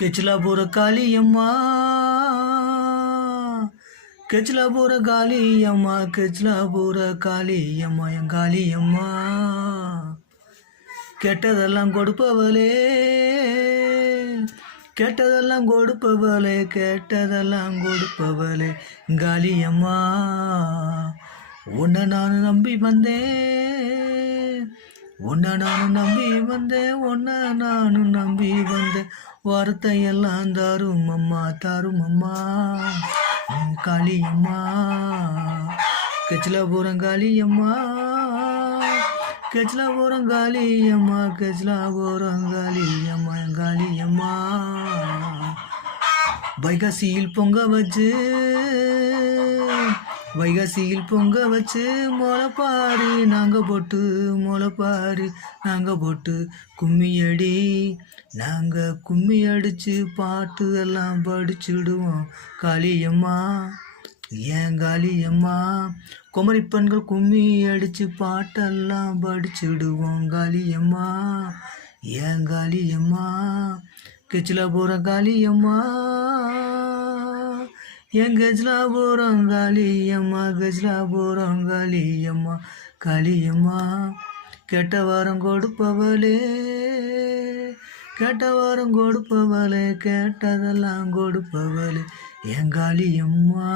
கெச்சிலாபுர காளியம்மா கெச்சிலாபுர காளியம்மா கெச்சிலாபுர காளியம்மா என் காளியம்மா கெட்டதெல்லாம் கொடுப்பவளே கெட்டதெல்லாம் கொடுப்பவளே கெட்டதெல்லாம் கொடுப்பவளே காளியம்மா உன்னை நான் நம்பி வந்தேன் உன்னை நான் நம்பி வந்தேன் உன்னை நானும் நம்பி வந்தேன் வார்த்தையெல்லாம் தாரும் அம்மா காளியம்மா கெச்சிலாபுரம் காளியம்மா கெச்சிலாபுரம் காளியம்மா கெச்சிலாபுரம் காளியம்மா காளியம்மா வைகாசியில் பொங்க வச்சு வைகாசியில் பொங்க வச்சு முளைப்பாரி நாங்கள் போட்டு கும்மியடி நாங்கள் கும்மி அடித்து பாட்டு எல்லாம் படிச்சுடுவோம் காளியம்மா ஏன் காளியம்மா குமரி பெண்கள் கும்மி அடித்து பாட்டெல்லாம் படிச்சுடுவோம் காளியம்மா ஏன் காளியம்மா கெச்சிலாபுரம் காளியம்மா என் கெச்சிலாபுரம் காளியம்மா கெச்சிலாபுரம் காளியம்மா காளியம்மா கெட்ட வாரம் கொடுப்பவளே கெட்ட வாரம் கொடுப்பவளே கெட்டதெல்லாம் கொடுப்பவளே என் காளியம்மா